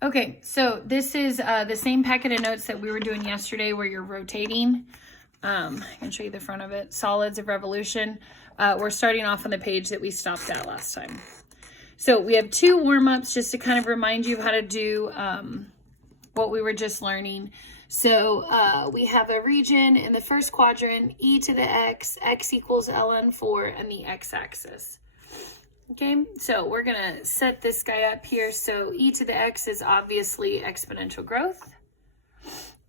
Okay, so this is the same packet of notes that we were doing yesterday where you're rotating. I can show you the front of it. Solids of Revolution. We're starting off on the page that we stopped at last time. So we have 2 warm-ups just to kind of remind you how to do what we were just learning. So we have a region in the first quadrant, e to the x equals ln 4, and the x-axis. Okay, so we're gonna set this guy up here. So e to the x is obviously exponential growth.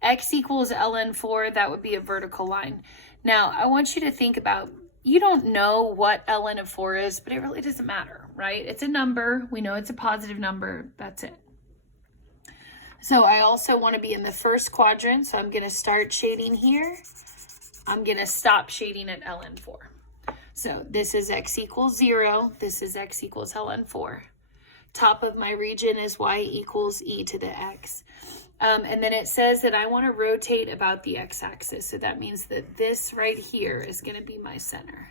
X equals ln 4, that would be a vertical line. Now, I want you to think about, you don't know what ln of 4 is, but it really doesn't matter, right? It's a number. We know it's a positive number. That's it. So I also want to be in the first quadrant, so I'm going to start shading here. I'm going to stop shading at ln 4. So this is x equals 0. This is x equals ln 4. Top of my region is y equals e to the x. And then it says that I want to rotate about the x-axis. So that means that this right here is going to be my center.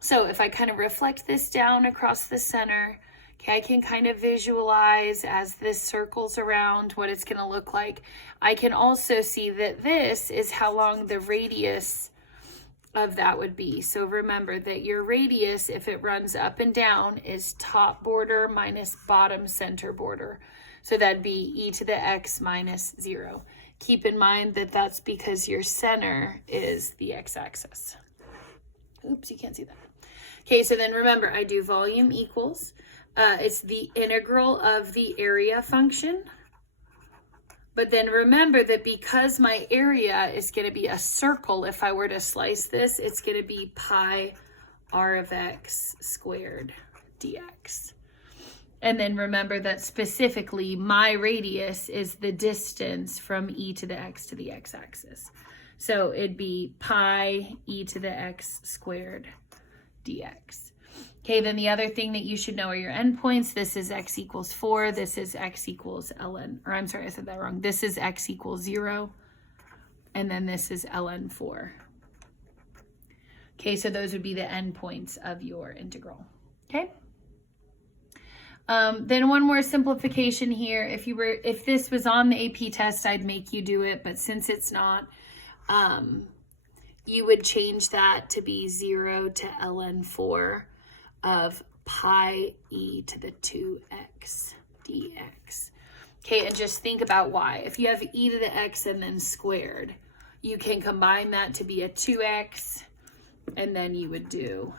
So if I kind of reflect this down across the center, okay, I can kind of visualize as this circles around what it's going to look like. I can also see that this is how long the radius of that would be. So remember that your radius, if it runs up and down, is top border minus bottom center border. So that'd be e to the x minus 0. Keep in mind that that's because your center is the x-axis. Oops, you can't see that. Okay, so then remember, I do volume equals. It's the integral of the area function. But then remember that because my area is going to be a circle, if I were to slice this, it's going to be pi r of x squared dx. And then remember that specifically my radius is the distance from e to the x to the x-axis. So it'd be pi e to the x squared dx. Okay, then the other thing that you should know are your endpoints. This is x equals 4. This is x equals ln, or I'm sorry, I said that wrong. This is x equals 0. And then this is ln 4. Okay, so those would be the endpoints of your integral. Okay. Then one more simplification here. If this was on the AP test, I'd make you do it, but since it's not, you would change that to be 0 to ln 4 of pi e to the 2x dx. Okay, and just think about why. If you have e to the x and then squared, you can combine that to be a 2x, and then you would do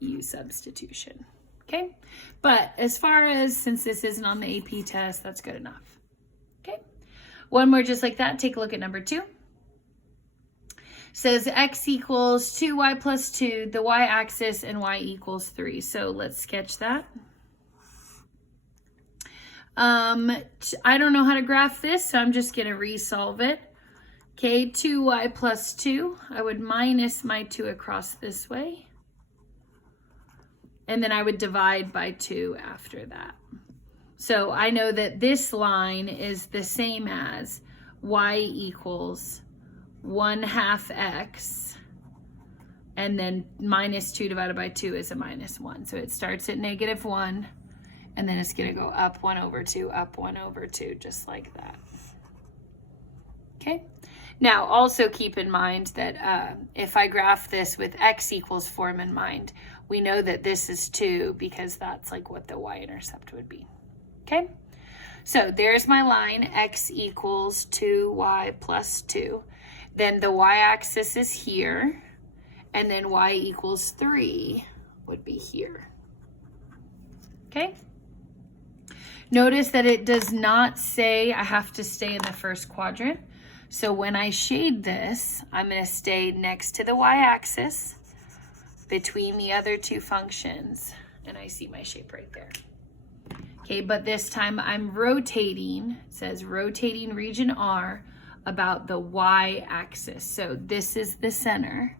u substitution. Okay, but as far as, since this isn't on the AP test, that's good enough. Okay, one more just like that. Take a look at number 2. Says x equals 2y plus 2, the y-axis, and y equals 3. So let's sketch that. I don't know how to graph this, so I'm just going to resolve it. Okay, 2y plus 2. I would minus my 2 across this way. And then I would divide by 2 after that. So I know that this line is the same as y equals 1/2 x, and then minus 2 divided by 2 is a minus 1. So it starts at -1, and then it's going to go up 1 over 2, up 1 over 2, just like that. Okay. Now also keep in mind that if I graph this with x equals form in mind, we know that this is 2 because that's like what the y-intercept would be. Okay. So there's my line, x equals 2y plus 2. Then the y-axis is here, and then y equals 3 would be here. Okay? Notice that it does not say I have to stay in the first quadrant. So when I shade this, I'm going to stay next to the y-axis between the other 2 functions, and I see my shape right there. Okay, but this time I'm rotating, it says rotating region R, about the y-axis. So this is the center.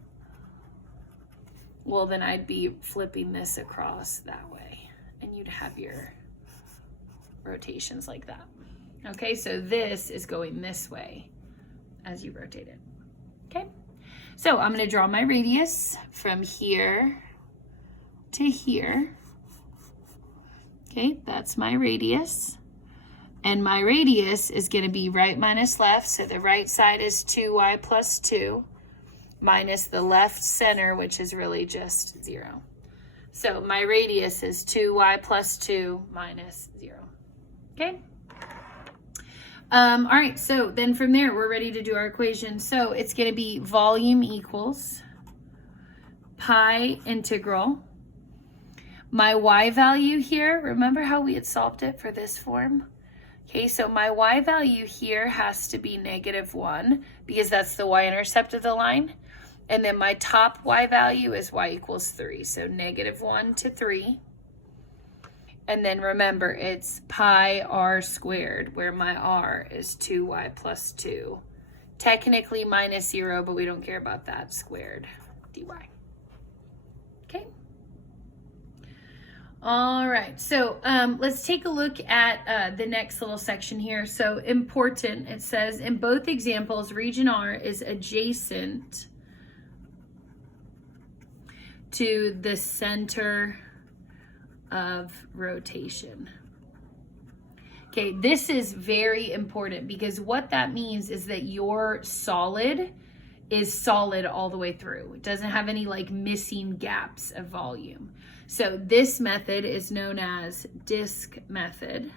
Well, then I'd be flipping this across that way, and you'd have your rotations like that. Okay, so this is going this way as you rotate it. Okay, so I'm going to draw my radius from here to here. Okay, that's my radius. And my radius is going to be right minus left. So the right side is 2y plus 2 minus the left center, which is really just 0. So my radius is 2y plus 2 minus 0. Okay? All right, so then from there, we're ready to do our equation. So it's going to be volume equals pi integral. My y value here, remember how we had solved it for this form? Okay, so my y value here has to be -1 because that's the y-intercept of the line. And then my top y value is y equals 3. So -1 to 3. And then remember, it's pi r squared, where my r is 2y plus 2. Technically minus 0, but we don't care about that, squared dy. Okay. All right, so let's take a look at the next little section here. So important, it says, in both examples, region R is adjacent to the center of rotation. Okay, this is very important because what that means is that your solid is solid all the way through. It doesn't have any like missing gaps of volume. So this method is known as disk method.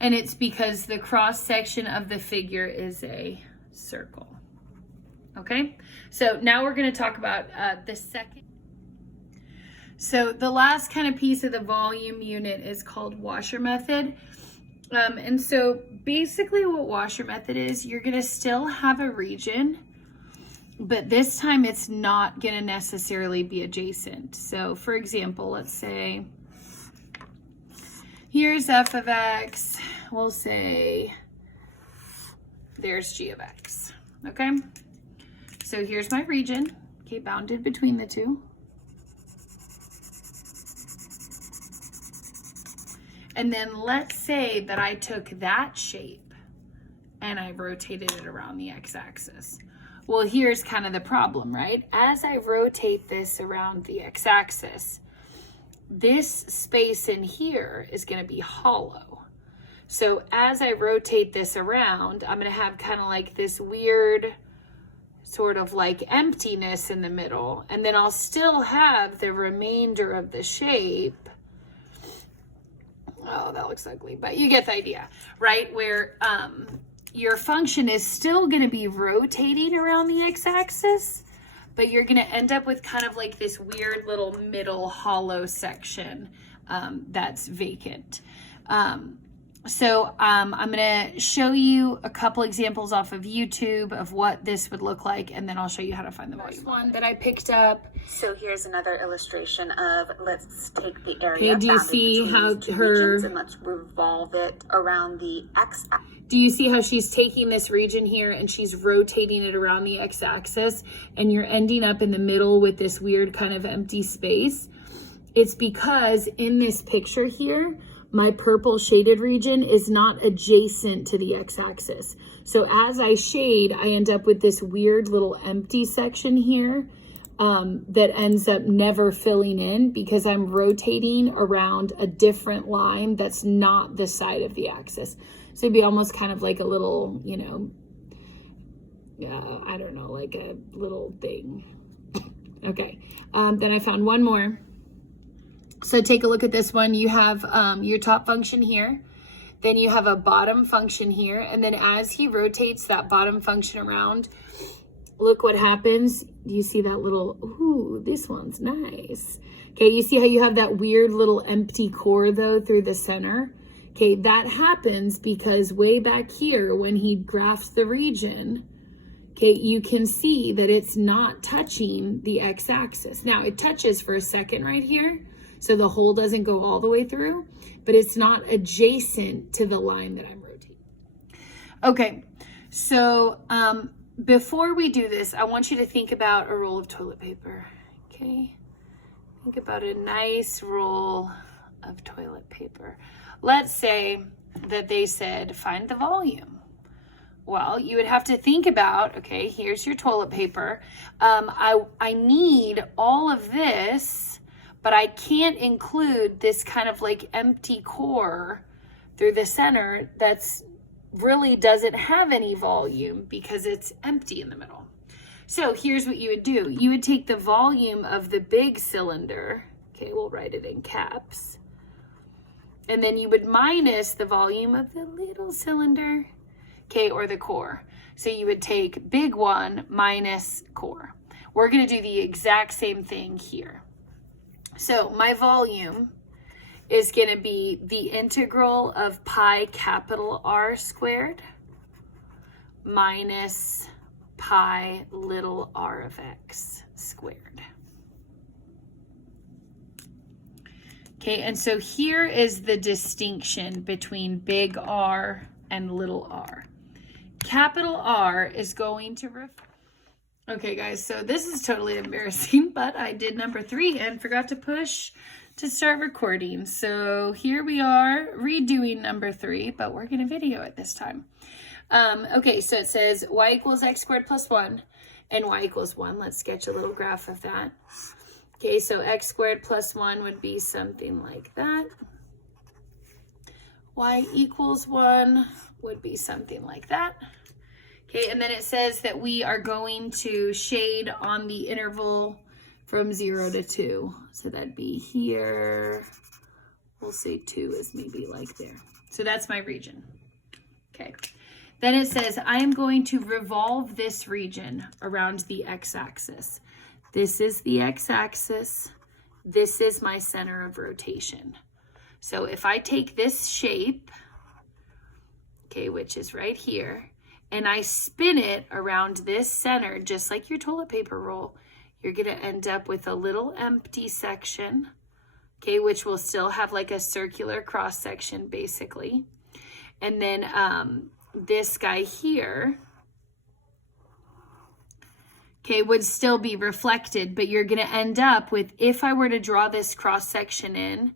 And it's because the cross section of the figure is a circle. Okay, so now we're going to talk about the second. So the last kind of piece of the volume unit is called washer method. And so basically what washer method is, you're going to still have a region, but this time it's not going to necessarily be adjacent. So for example, let's say here's f of x. We'll say there's g of x. Okay. So here's my region, okay, bounded between the two. And then let's say that I took that shape and I rotated it around the x-axis. Well, here's kind of the problem, right? As I rotate this around the x-axis, this space in here is going to be hollow. So as I rotate this around, I'm going to have kind of like this weird sort of like emptiness in the middle, and then I'll still have the remainder of the shape. Oh, that looks ugly, but you get the idea, right? Where your function is still going to be rotating around the x-axis, but you're going to end up with kind of like this weird little middle hollow section that's vacant. So I'm going to show you a couple examples off of YouTube of what this would look like, and then I'll show you how to find the volume. One that I picked up. So here's another illustration of, let's take the area. Okay, do you see how her, and let's revolve it around the x-axis. Do you see how she's taking this region here and she's rotating it around the x-axis, and you're ending up in the middle with this weird kind of empty space? It's because in this picture here, my purple shaded region is not adjacent to the x-axis. So as I shade, I end up with this weird little empty section here that ends up never filling in because I'm rotating around a different line that's not the side of the axis. So it'd be almost kind of like a little, you know, I don't know, like a little thing. Okay, then I found one more. So take a look at this one. You have your top function here. Then you have a bottom function here. And then as he rotates that bottom function around, look what happens. You see that little, ooh, this one's nice. Okay, you see how you have that weird little empty core though through the center? Okay, that happens because way back here when he graphed the region, okay, you can see that it's not touching the x-axis. Now it touches for a second right here, so the hole doesn't go all the way through, but it's not adjacent to the line that I'm rotating. Okay, so before we do this, I want you to think about a roll of toilet paper, okay? Think about a nice roll of toilet paper. Let's say that they said, find the volume. Well, you would have to think about, okay, here's your toilet paper. I need all of this but I can't include this kind of like empty core through the center that's really doesn't have any volume because it's empty in the middle. So here's what you would do. You would take the volume of the big cylinder, okay, we'll write it in caps, and then you would minus the volume of the little cylinder, okay, or the core. So you would take big one minus core. We're going to do the exact same thing here. So my volume is going to be the integral of pi capital R squared minus pi little r of x squared. Okay, and so here is the distinction between big R and little r. Capital R is going to okay guys, so this is totally embarrassing, but I did number 3 and forgot to push to start recording. So here we are redoing number 3, but we're going to video it this time. Okay, so it says y equals x squared plus 1 and y equals 1. Let's sketch a little graph of that. Okay, so x squared plus 1 would be something like that. Y equals 1 would be something like that. Okay, and then it says that we are going to shade on the interval from 0 to 2. So that'd be here. We'll say 2 is maybe like there. So that's my region. Okay. Then it says I am going to revolve this region around the x-axis. This is the x-axis. This is my center of rotation. So if I take this shape, okay, which is right here, and I spin it around this center, just like your toilet paper roll, you're going to end up with a little empty section, okay, which will still have like a circular cross section basically. And then this guy here, okay, would still be reflected, but you're going to end up with, if I were to draw this cross section in,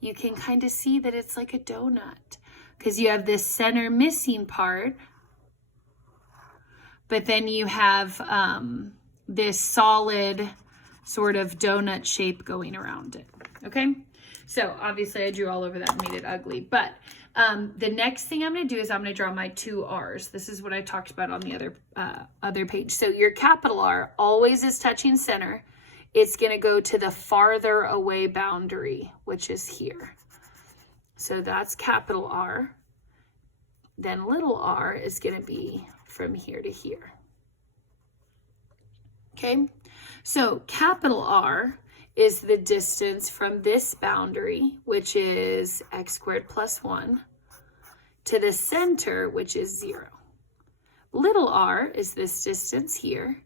you can kind of see that it's like a donut because you have this center missing part, but then you have this solid sort of donut shape going around it, okay? So obviously I drew all over that and made it ugly, but the next thing I'm going to do is I'm going to draw my 2 R's. This is what I talked about on the other page. So your capital R always is touching center. It's going to go to the farther away boundary, which is here. So that's capital R. Then little r is going to be from here to here. Okay, so capital R is the distance from this boundary, which is x squared plus 1, to the center, which is 0. Little r is this distance here,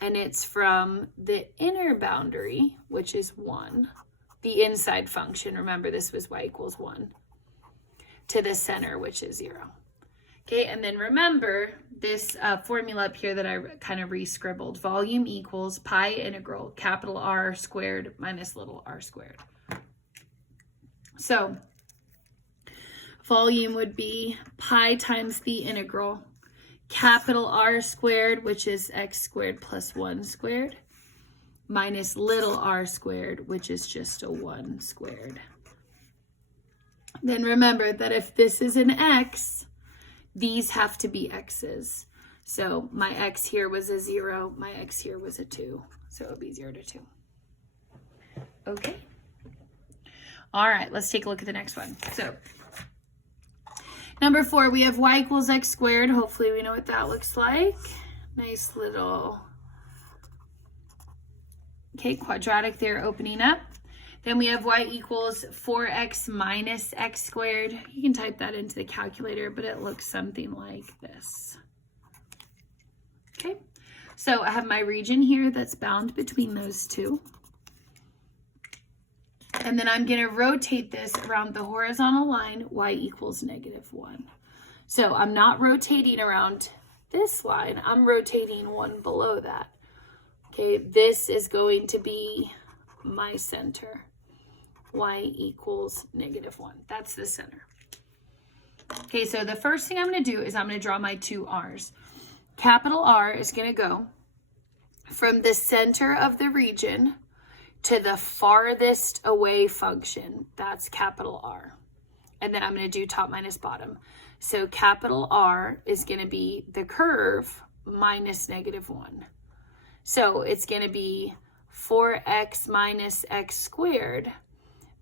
and it's from the inner boundary, which is 1, the inside function, remember this was y equals 1, to the center, which is 0. Okay, and then remember this formula up here that I kind of re-scribbled. Volume equals pi integral capital R squared minus little r squared. So volume would be pi times the integral capital R squared, which is x squared plus 1 squared, minus little r squared, which is just a 1 squared. Then remember that if this is an x, these have to be x's. So my x here was a 0, my x here was a 2. So it would be 0 to 2. Okay. All right, let's take a look at the next one. So number 4, we have y equals x squared. Hopefully we know what that looks like. Nice little, okay, quadratic there opening up. Then we have y equals 4x minus x squared. You can type that into the calculator, but it looks something like this. Okay, so I have my region here that's bound between those two. And then I'm going to rotate this around the horizontal line, y equals -1. So I'm not rotating around this line. I'm rotating one below that. Okay, this is going to be my center. Y equals -1. That's the center. Okay, so the first thing I'm going to do is I'm going to draw my 2 R's. Capital R is going to go from the center of the region to the farthest away function. That's capital R. And then I'm going to do top minus bottom. So capital R is going to be the curve minus -1. So it's going to be 4x minus x squared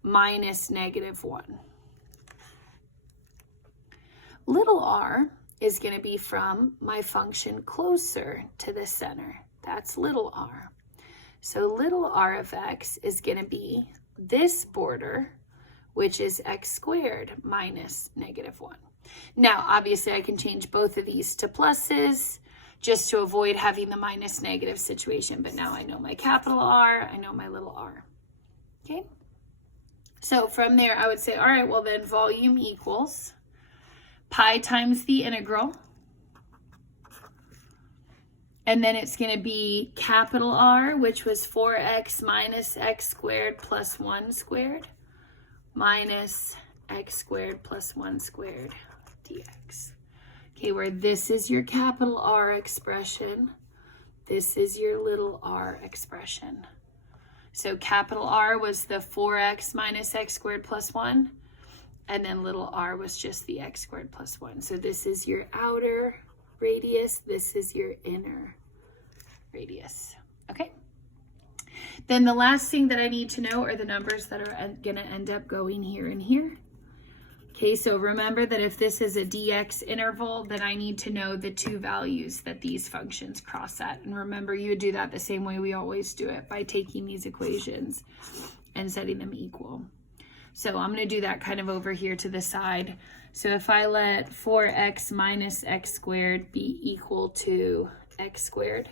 minus -1. Little r is going to be from my function closer to the center. That's little r. So little r of x is going to be this border, which is x squared minus -1. Now, obviously, I can change both of these to pluses just to avoid having the minus negative situation. But now I know my capital R, I know my little r. Okay? So from there, I would say, all right, well then volume equals pi times the integral. And then it's going to be capital R, which was 4x minus x squared plus 1 squared minus x squared plus 1 squared dx. Okay, where this is your capital R expression, this is your little r expression. So capital R was the 4x minus x squared plus 1, and then little r was just the x squared plus 1. So this is your outer radius, this is your inner radius. Okay? Then the last thing that I need to know are the numbers that are going to end up going here and here. Okay, so remember that if this is a dx interval, then I need to know the two values that these functions cross at. And remember, you would do that the same way we always do it, by taking these equations and setting them equal. So I'm going to do that kind of over here to the side. So if I let 4x minus x squared be equal to x squared,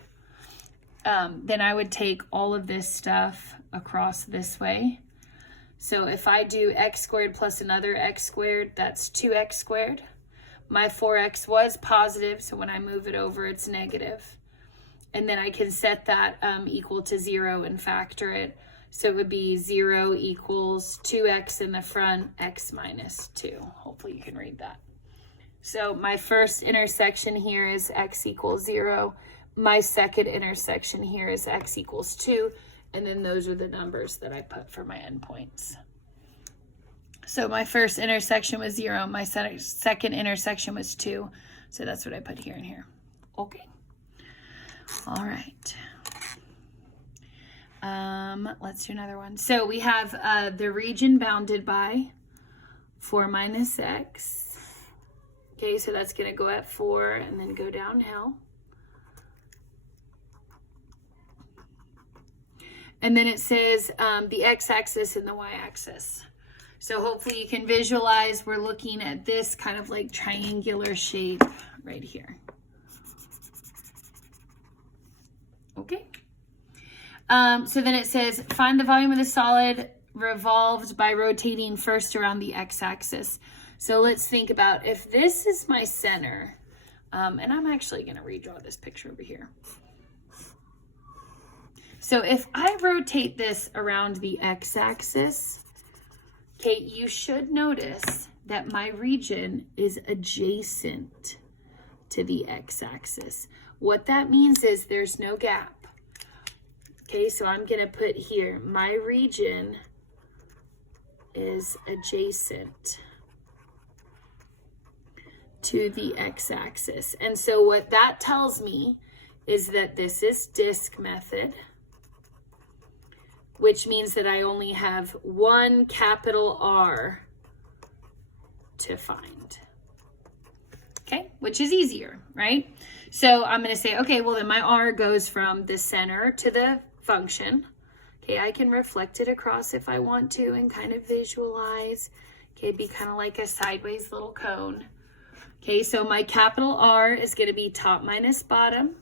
then I would take all of this stuff across this way. So if I do x squared plus another x squared, that's 2x squared. My 4x was positive, so when I move it over, it's negative. And then I can set that equal to 0 and factor it. So it would be 0 equals 2x in the front, x minus 2. Hopefully you can read that. So my first intersection here is x equals 0. My second intersection here is x equals 2. And then those are the numbers that I put for my endpoints. So my first intersection was 0. My second intersection was 2. So that's what I put here and here. Okay. All right. Let's do another one. So we have the region bounded by 4 minus x. Okay, so that's going to go at 4 and then go downhill. And then it says the x-axis and the y-axis. So hopefully you can visualize we're looking at this kind of like triangular shape right here. Okay. So then it says find the volume of the solid revolved by rotating first around the x-axis. So let's think about if this is my center, and I'm actually going to redraw this picture over here. So if I rotate this around the x-axis, okay, you should notice that my region is adjacent to the x-axis. What that means is there's no gap. Okay, so I'm going to put here, my region is adjacent to the x-axis. And so what that tells me is that this is disk method, which means that I only have one capital R to find. Okay, which is easier, right? So I'm going to say, okay, well then my R goes from the center to the function. Okay, I can reflect it across if I want to and kind of visualize. Okay, it'd be kind of like a sideways little cone. Okay, so my capital R is going to be top minus bottom,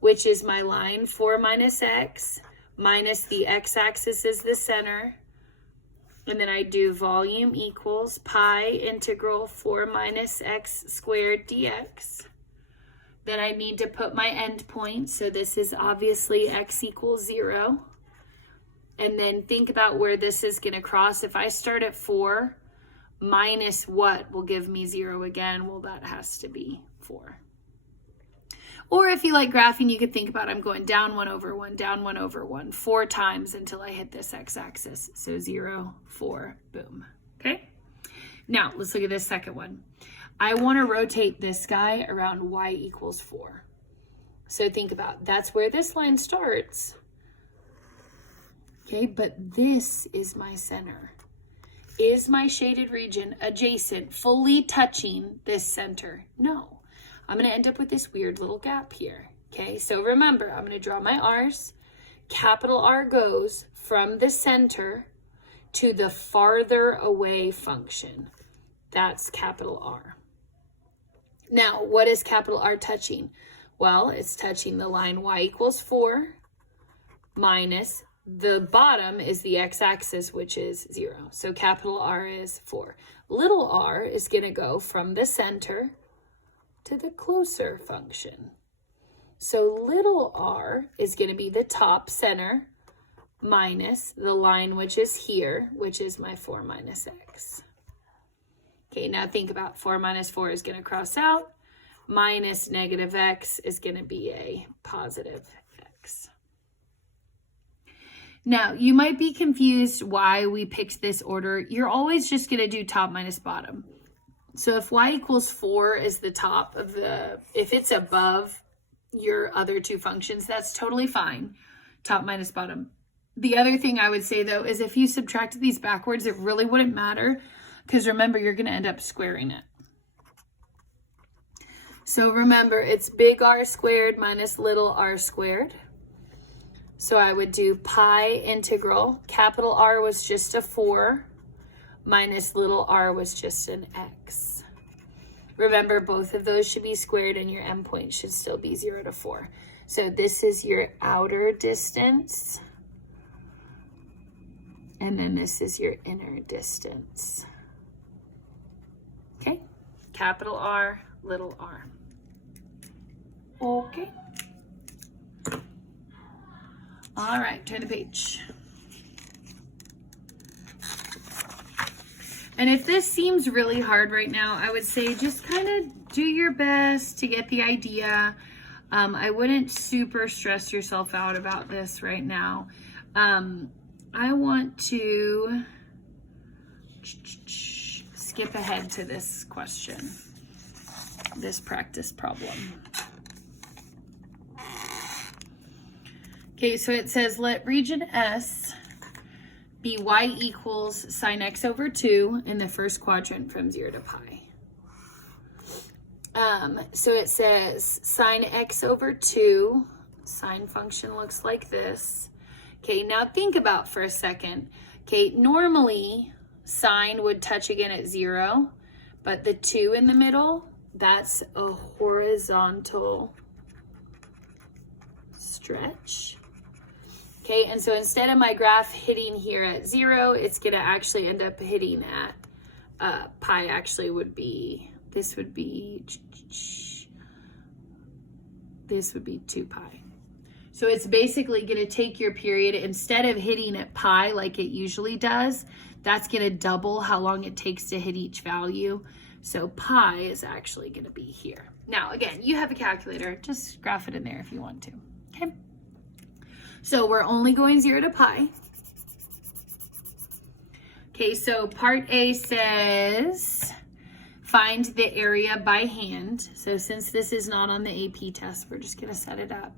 which is my line 4 minus x, minus the x-axis is the center. And then I do volume equals pi integral 4 minus x squared dx. Then I need to put my endpoint. So this is obviously x equals 0. And then think about where this is going to cross. If I start at 4, minus what will give me 0 again? Well, that has to be 4. Or if you like graphing, you could think about I'm going down 1 over 1, down 1 over 1, 4 times until I hit this x-axis. So 0, 4, boom. Okay? Now, let's look at this second one. I want to rotate this guy around y equals 4. So think about, that's where this line starts. Okay, but this is my center. Is my shaded region adjacent, fully touching this center? No. I'm going to end up with this weird little gap here. Okay, so remember, I'm going to draw my R's. Capital R goes from the center to the farther away function. That's capital R. Now, what is capital R touching? Well, it's touching the line y equals 4 minus the bottom is the x-axis, which is 0. So capital R is 4. Little r is going to go from the center to the closer function. So little r is going to be the top center minus the line which is here, which is my 4 minus x. Okay, now think about 4 minus 4 is going to cross out. Minus negative x is going to be a positive x. Now, you might be confused why we picked this order. You're always just going to do top minus bottom. So if y equals 4 is the top of if it's above your other two functions, that's totally fine. Top minus bottom. The other thing I would say though is if you subtracted these backwards, it really wouldn't matter because remember, you're going to end up squaring it. So remember, it's big R squared minus little r squared. So I would do pi integral. Capital R was just a 4 minus little r was just an x. Remember, both of those should be squared and your endpoint should still be 0 to 4. So this is your outer distance. And then this is your inner distance. Okay? Capital R, little r. Okay. All right, turn the page. And if this seems really hard right now, I would say just kind of do your best to get the idea. I wouldn't super stress yourself out about this right now. I want to skip ahead to this question, this practice problem. Okay, so it says let region S be y equals sine x over 2 in the first quadrant from 0 to pi. So it says sine x over 2, sine function looks like this. Okay, now think about for a second. Okay, normally sine would touch again at 0, but the 2 in the middle, that's a horizontal stretch. Okay, and so instead of my graph hitting here at 0, it's going to actually end up hitting at pi actually would be, this would be 2 pi. So it's basically going to take your period, instead of hitting at pi like it usually does, that's going to double how long it takes to hit each value. So pi is actually going to be here. Now, again, you have a calculator. Just graph it in there if you want to. Okay. So we're only going 0 to pi. Okay, so part A says find the area by hand. So since this is not on the AP test, we're just going to set it up.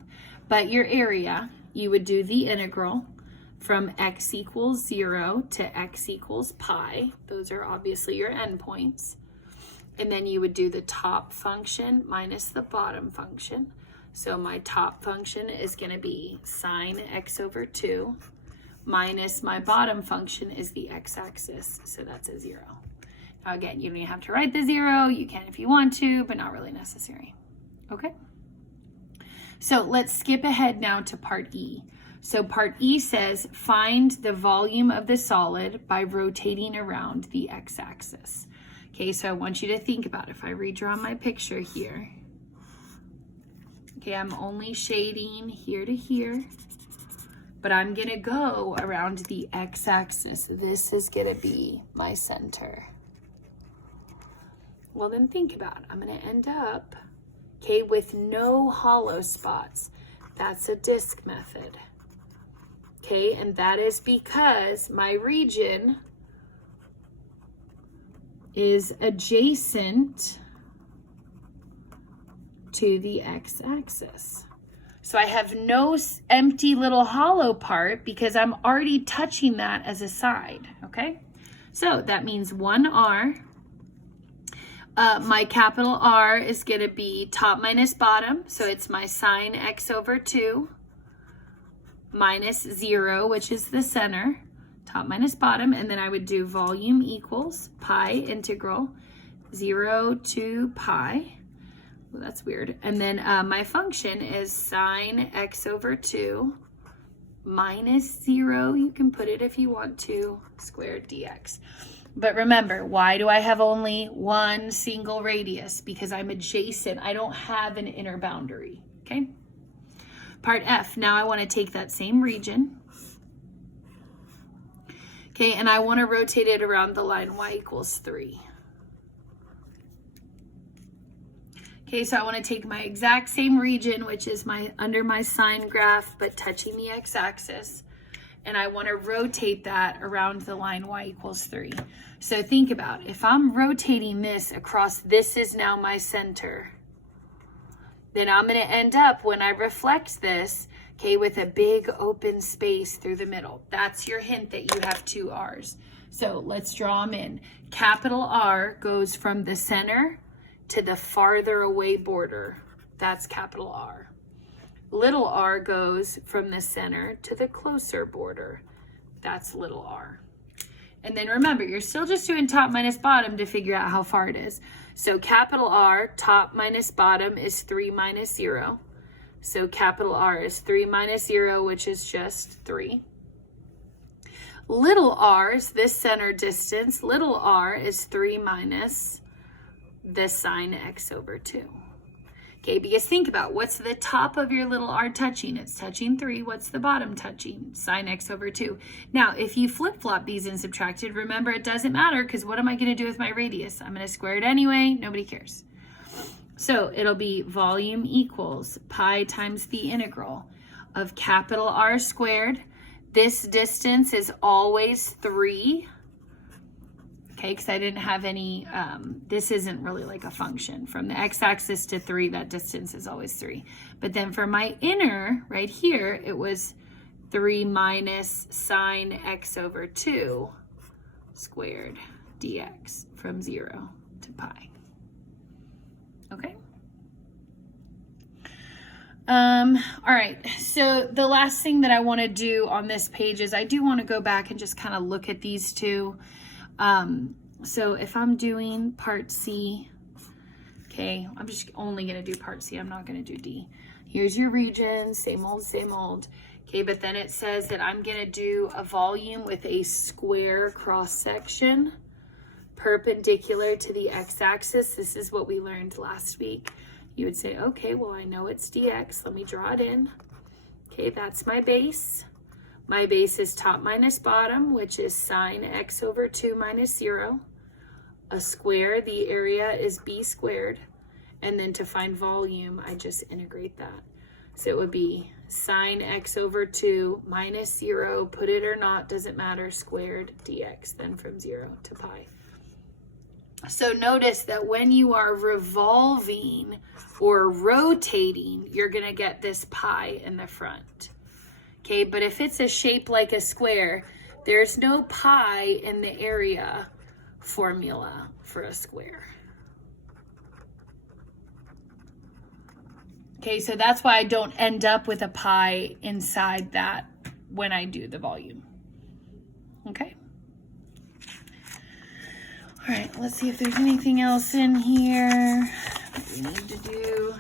But your area, you would do the integral from x equals 0 to x equals pi. Those are obviously your endpoints. And then you would do the top function minus the bottom function. So my top function is going to be sine x over 2 minus my bottom function is the x-axis. So that's a 0. Now again, you don't even have to write the 0. You can if you want to, but not really necessary. Okay? So let's skip ahead now to part E. So part E says find the volume of the solid by rotating around the x-axis. Okay, so I want you to think about if I redraw my picture here. Okay, I'm only shading here to here, but I'm gonna go around the x-axis. This is gonna be my center. Well, then think about it. I'm gonna end up okay, with no hollow spots. That's a disk method. Okay, and that is because my region is adjacent to the x-axis. So I have no empty little hollow part because I'm already touching that as a side, okay? So that means 1r. My capital R is going to be top minus bottom, so it's my sine x over 2 minus 0, which is the center, top minus bottom, and then I would do volume equals pi integral 0 to pi. Well, that's weird. And then my function is sine x over 2 minus 0, you can put it if you want to, squared dx. But remember, why do I have only one single radius? Because I'm adjacent. I don't have an inner boundary, okay? Part F, now I want to take that same region, okay, and I want to rotate it around the line y equals 3. Okay, so I want to take my exact same region, which is under my sine graph, but touching the x-axis, and I want to rotate that around the line y equals 3. So think about, if I'm rotating this across, this is now my center, then I'm going to end up, when I reflect this, okay, with a big open space through the middle. That's your hint that you have 2 R's. So let's draw them in. Capital R goes from the center to the farther away border. That's capital R. Little r goes from the center to the closer border. That's little r. And then remember, you're still just doing top minus bottom to figure out how far it is. So capital R, top minus bottom, is 3 minus 0. So capital R is 3 minus 0, which is just 3. Little r is this center distance. Little r is 3 minus the sine x over 2. Okay, because think about, what's the top of your little r touching? It's touching 3. What's the bottom touching? Sine x over 2. Now, if you flip-flop these and subtracted, remember it doesn't matter, because what am I going to do with my radius? I'm going to square it anyway. Nobody cares. So it'll be volume equals pi times the integral of capital R squared. This distance is always 3. Okay, because I didn't have any, this isn't really like a function. From the x-axis to 3, that distance is always 3. But then for my inner, right here, it was 3 minus sine x over 2 squared dx from 0 to pi. Okay? All right, so the last thing that I want to do on this page is I do want to go back and just kind of look at these two. So if I'm doing part C, okay, I'm just only going to do part C. I'm not going to do D. Here's your region, same old, same old. Okay, but then it says that I'm going to do a volume with a square cross section perpendicular to the x-axis. This is what we learned last week. You would say, okay, well, I know it's dx. Let me draw it in. Okay, that's my base. My base is top minus bottom, which is sine x over 2 minus 0. A square, the area is b squared. And then to find volume, I just integrate that. So it would be sine x over 2 minus 0, put it or not, doesn't matter, squared dx, then from 0 to pi. So notice that when you are revolving or rotating, you're going to get this pi in the front. Okay, but if it's a shape like a square, there's no pi in the area formula for a square. Okay, so that's why I don't end up with a pi inside that when I do the volume. Okay. All right, let's see if there's anything else in here that we need to do.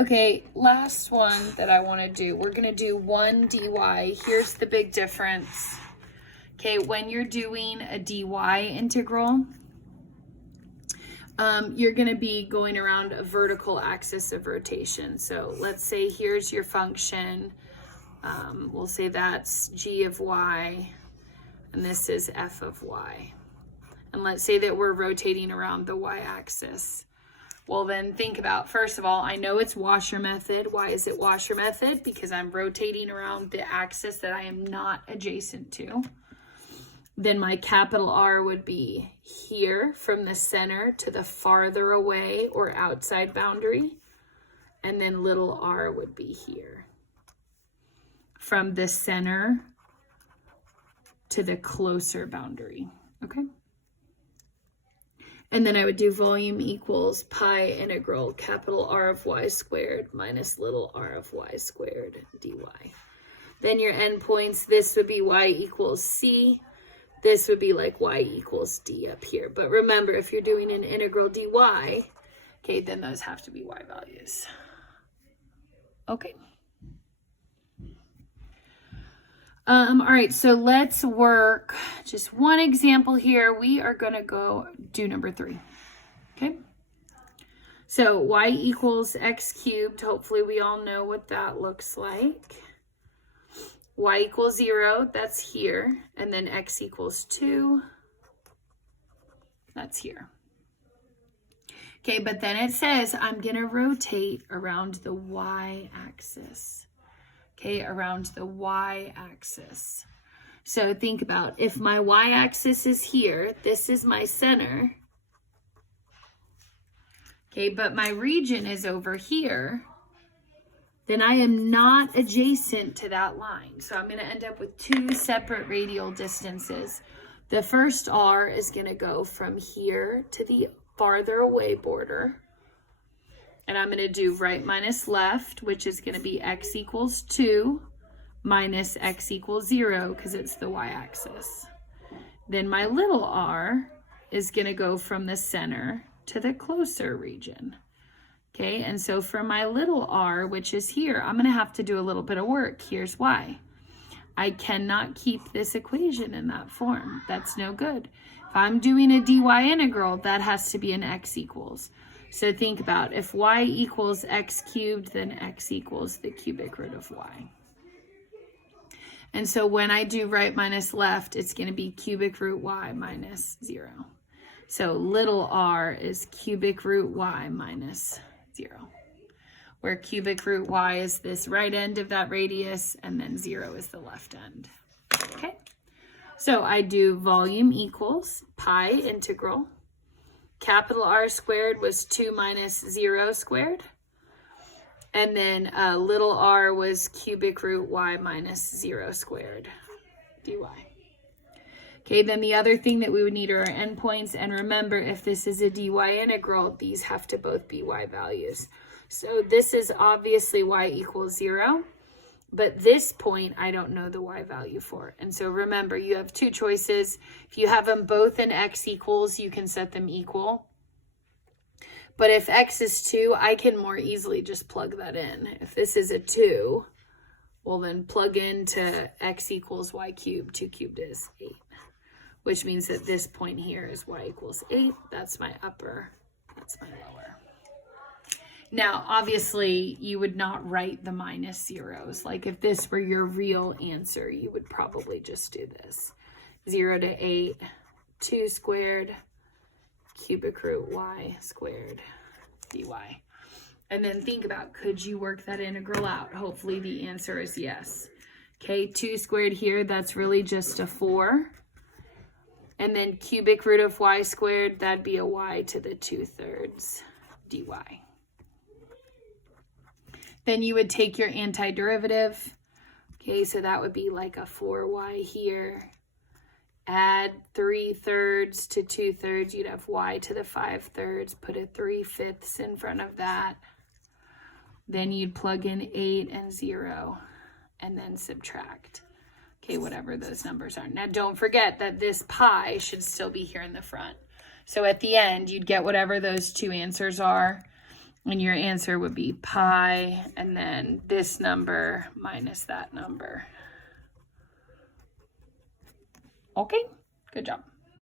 Okay, last one that I want to do. We're going to do 1 dy. Here's the big difference. Okay, when you're doing a dy integral, you're going to be going around a vertical axis of rotation. So let's say here's your function. We'll say that's g of y. and this is f of y. And let's say that we're rotating around the y-axis. Well, then think about, first of all, I know it's washer method. Why is it washer method? Because I'm rotating around the axis that I am not adjacent to. Then my capital R would be here from the center to the farther away or outside boundary. And then little r would be here from the center to the closer boundary, okay? And then I would do volume equals pi integral capital R of y squared minus little r of y squared dy. Then your endpoints, this would be y equals c. This would be like y equals d up here. But remember, if you're doing an integral dy, okay, then those have to be y values. Okay. All right, so let's work just one example here. We are going to go do number 3. Okay. So y equals x cubed. Hopefully we all know what that looks like. Y equals 0, that's here. And then x equals 2, that's here. Okay, but then it says I'm going to rotate around the y-axis. Okay, around the y-axis. So think about, if my y-axis is here, this is my center. Okay, but my region is over here, then I am not adjacent to that line. So I'm going to end up with 2 separate radial distances. The first R is going to go from here to the farther away border. And I'm going to do right minus left, which is going to be x equals 2 minus x equals 0 because it's the y-axis. Then my little r is going to go from the center to the closer region. Okay, and so for my little r, which is here, I'm going to have to do a little bit of work. Here's why. I cannot keep this equation in that form. That's no good. If I'm doing a dy integral, that has to be an x equals. So think about, if y equals x cubed, then x equals the cubic root of y. And so when I do right minus left, it's going to be cubic root y minus 0. So little r is cubic root y minus 0, where cubic root y is this right end of that radius, and then 0 is the left end. Okay, so I do volume equals pi integral. Capital R squared was 2 minus 0 squared. And then little r was cubic root y minus 0 squared dy. Okay, then the other thing that we would need are our endpoints. And remember, if this is a dy integral, these have to both be y values. So this is obviously y equals 0. But this point, I don't know the y value for. And so remember, you have 2 choices. If you have them both in x equals, you can set them equal. But if x is 2, I can more easily just plug that in. If this is a 2, well then plug into x equals y cubed. 2 cubed is 8. Which means that this point here is y equals 8. That's my upper, that's my lower. Now, obviously, you would not write the minus zeros. Like if this were your real answer, you would probably just do this. 0 to 8, 2 squared, cubic root y squared dy. And then think about, could you work that integral out? Hopefully the answer is yes. Okay, 2 squared here, that's really just a 4. And then cubic root of y squared, that'd be a y to the 2/3 dy. Then you would take your antiderivative. Okay, so that would be like a 4y here. Add 3/3 to 2/3, you'd have y to the 5/3. Put a 3/5 in front of that. Then you'd plug in 8 and 0 and then subtract. Okay, whatever those numbers are. Now don't forget that this pi should still be here in the front. So at the end, you'd get whatever those 2 answers are. And your answer would be pi, and then this number minus that number. Okay, good job.